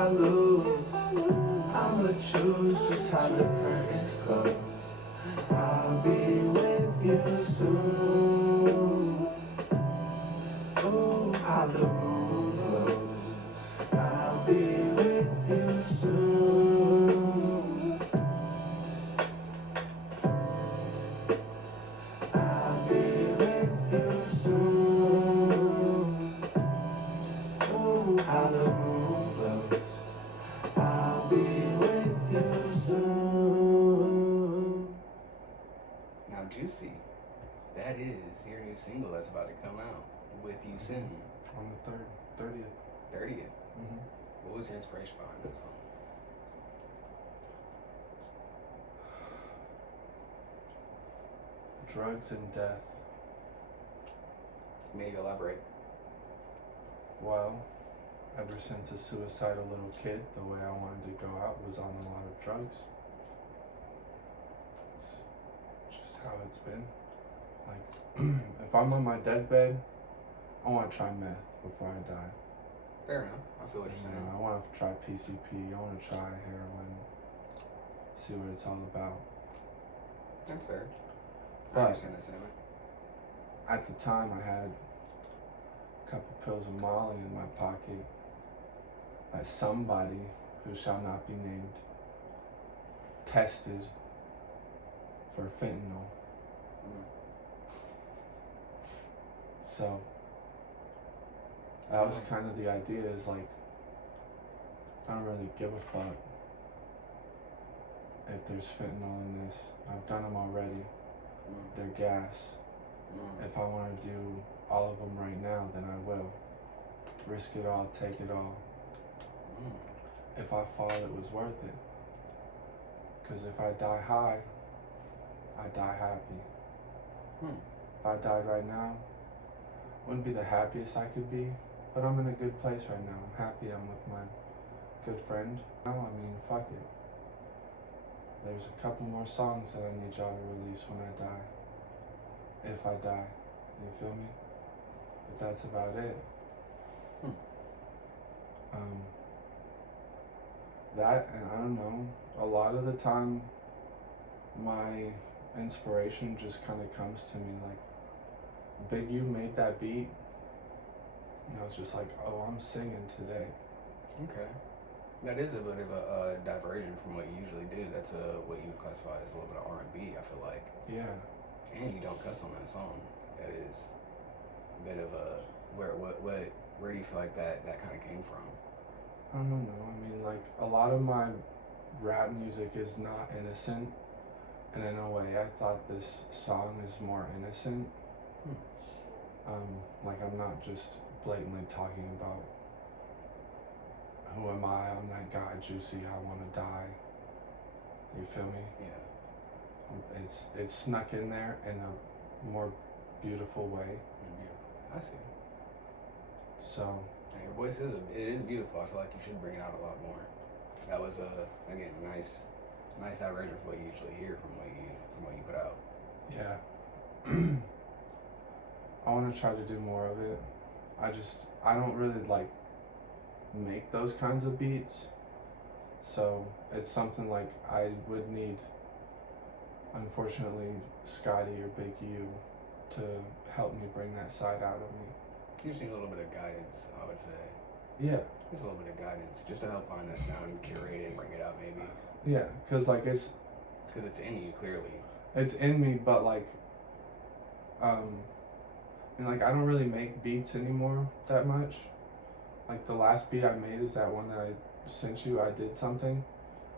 I lose, I'ma choose just how the curtains close. I'll be with you soon. Ooh, how the moon glows. I'll be with you soon. I'll be with you soon. Ooh, how the moon glows. I'll be with you soon. Now, JOOCi, that is your new single that's about to come out with you soon. On the 30th. 30th. Mm-hmm. What was your inspiration behind that song? Drugs and death. Maybe elaborate. Well, ever since a suicidal little kid, the way I wanted to go out was on a lot of drugs. It's just how it's been. Like, if I'm on my deathbed, I want to try meth before I die. Fair enough. I feel what you're saying. I want to try PCP. I want to try heroin. See what it's all about. That's fair. I But understand that sentiment. at the time, I had a couple pills of Molly in my pocket that somebody who shall not be named tested for fentanyl. Mm. So that was kind of the idea, is like, I don't really give a fuck if there's fentanyl in this. I've done them already. They're gas. If I want to do all of them right now, then I will. Risk it all, take it all. If I fall, it was worth it. Because if I die high, I die happy. If I died right now, wouldn't be the happiest I could be, but I'm in a good place right now. I'm happy. I'm with my good friend. Now, I mean, fuck it. There's a couple more songs that I need y'all to release when I die. If I die. You feel me? But that's about it. That, and I don't know, a lot of the time my inspiration just kind of comes to me like, Big U made that beat, and I was just like, oh, I'm singing today. Okay. That is a bit of a diversion from what you usually do. That's what you would classify as a little bit of R&B, I feel like. Yeah. And you don't cuss on that song. That is a bit of a, where do you feel like that kind of came from? I don't know. I mean, like, a lot of my rap music is not innocent, and in a way, I thought this song is more innocent. Like, I'm not just blatantly talking about who am I? I'm that guy, JOOCi. I want to die. You feel me? Yeah. It's snuck in there in a more beautiful way. I see. So. And your voice it is beautiful. I feel like you should bring it out a lot more. That was again nice diversion from what you usually hear from what you put out. Yeah. I want to try to do more of it. I don't really like make those kinds of beats. So it's something like I would need, unfortunately, Scotty or Big U to help me bring that side out of me. You just need a little bit of guidance, I would say. Yeah. Just a little bit of guidance, just to help find that sound, curate it, and bring it out maybe. Yeah, because like it's in you, clearly. It's in me, but like, and like I don't really make beats anymore that much. Like the last beat I made is that one that I sent you, I Did Something.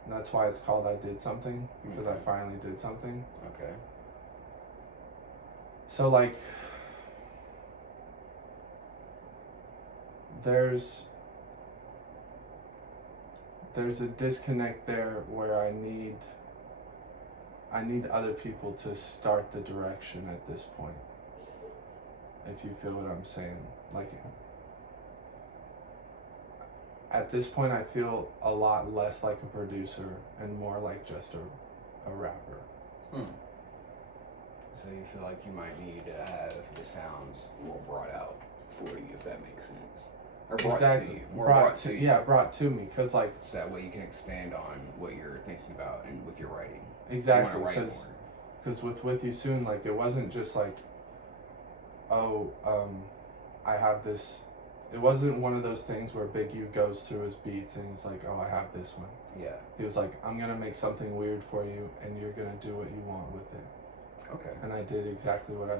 And that's why it's called I Did Something, because I finally did something. Okay. So like, there's a disconnect there where I need other people to start the direction at this point. If you feel what I'm saying. Like, at this point I feel a lot less like a producer and more like just a rapper. So you feel like you might need to have the sounds more brought out for you, if that makes sense. Or brought exactly. to you. More brought to you. Yeah, brought to me, because like So that way you can expand on what you're thinking about and with your writing. exactly, You want to write more. because with you soon, like it wasn't just like, oh, I have this. It wasn't one of those things where Big U goes through his beats and he's like, oh, I have this one. Yeah. He was like, I'm gonna make something weird for you, and you're gonna do what you want with it. Okay. And I did exactly what I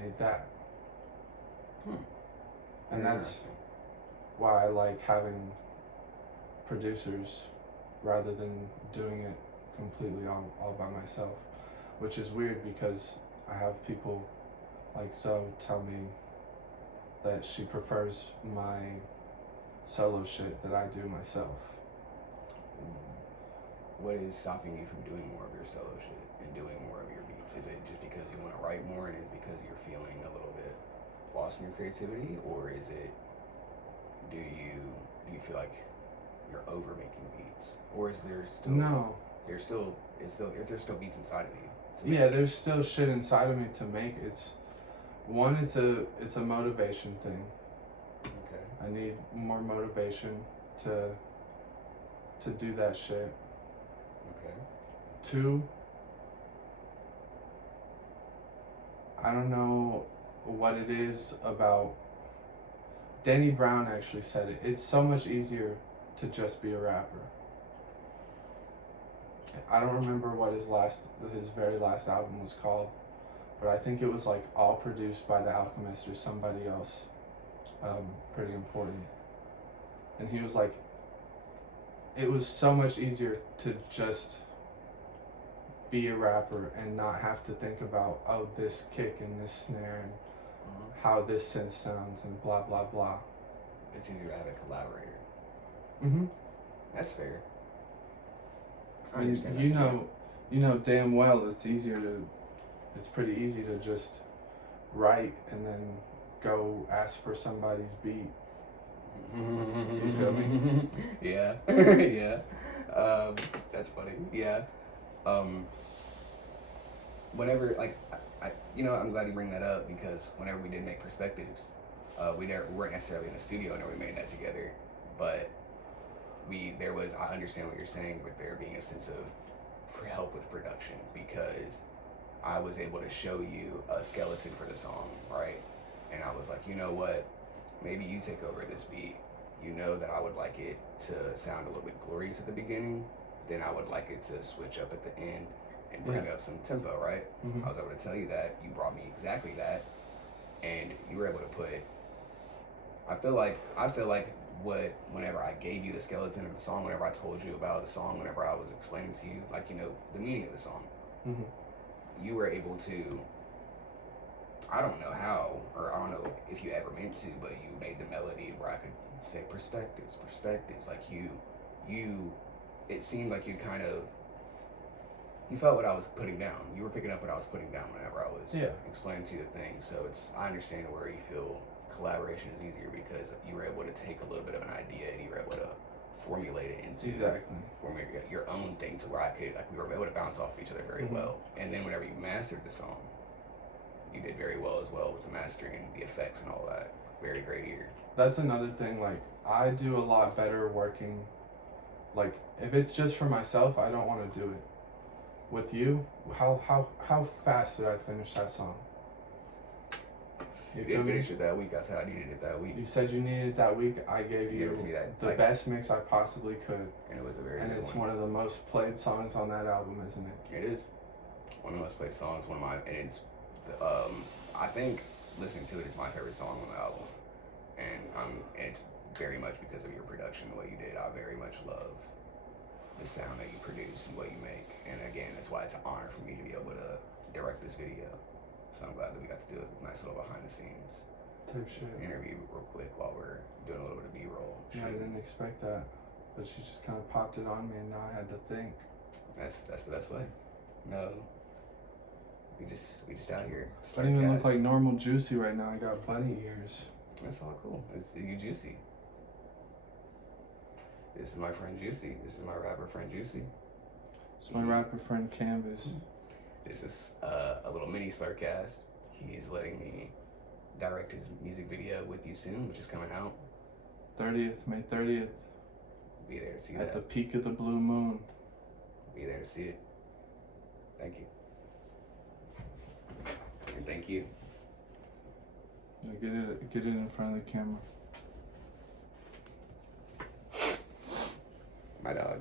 made that. And that's why I like having producers rather than doing it completely all by myself, which is weird because I have people like Zoe tell me that she prefers my solo shit that I do myself. What is stopping you from doing more of your solo shit and doing more of your beats? Is it just because you want to write more and it's because you're feeling a little bit lost in your creativity, or is it do you feel like you're over making beats, or is there still is there still beats inside of you to make? Yeah, there's still shit inside of me to make. It's a motivation thing. Okay. I need more motivation to do that shit. Okay. 2, I don't know what it is about. Danny Brown actually said it. It's so much easier to just be a rapper. I don't remember what his very last album was called, but I think it was like all produced by The Alchemist or somebody else, pretty important. And he was like, it was so much easier to just be a rapper and not have to think about, oh, this kick and this snare and how this synth sounds and blah blah blah. It's easier to have a collaborator. Mm-hmm. That's fair. I And understand. you know damn well it's pretty easy to just write and then go ask for somebody's beat. You feel me? Yeah. Yeah. That's funny. Yeah. Whenever, like, I'm glad you bring that up, because whenever we did make Perspectives, we weren't necessarily in the studio whenever we made that together, but I understand what you're saying with there being a sense of help with production, because I was able to show you a skeleton for the song, right? And I was like, you know what? Maybe you take over this beat. You know that I would like it to sound a little bit glorious at the beginning, then I would like it to switch up at the end and bring up some tempo, right? Mm-hmm. I was able to tell you that. You brought me exactly that, and you were able to put. I feel like whenever I gave you the skeleton of the song, whenever I told you about the song, whenever I was explaining to you, like, the meaning of the song, you were able to. I don't know how, or I don't know if you ever meant to, but you made the melody where I could say perspectives, like it seemed like you felt what I was putting down. You were picking up what I was putting down whenever I was explaining to you the thing. So I understand where you feel collaboration is easier, because you were able to take a little bit of an idea and you were able to formulate it into formulate your own thing, to where we were able to bounce off each other very well. And then whenever you mastered the song, you did very well as well with the mastering and the effects and all that. Very great ear. That's another thing. Like, I do a lot better working. Like, if it's just for myself, I don't want to do it. With you, how fast did I finish that song? You did finish it that week. I said I needed it that week. You said you needed it that week. I gave you the best mix I possibly could. And it was a very good one. And it's one of the most played songs on that album, isn't it? It is. One of the most played songs. And it's, I think listening to it is my favorite song on the album. And it's very much because of your production, the way you did. I very much love the sound that you produce and what you make. And again, that's why it's an honor for me to be able to direct this video. So I'm glad that we got to do a nice little behind the scenes type shit interview real quick while we're doing a little bit of B-roll. Yeah, I didn't expect that, but she just kind of popped it on me, and now I had to think. That's the best way. No, we just out here. I don't even look like normal JOOCi right now. I got bunny ears. That's all cool. It's you JOOCi. This is my friend JOOCi. This is my rapper friend JOOCi. It's my rapper friend Canvas. This is a little mini SlurCast. He is letting me direct his music video with you soon, which is coming out. May 30th. Be there to see At that. the peak of the blue moon. Be there to see it. Thank you. And thank you. Yeah, get it in front of the camera. My dog.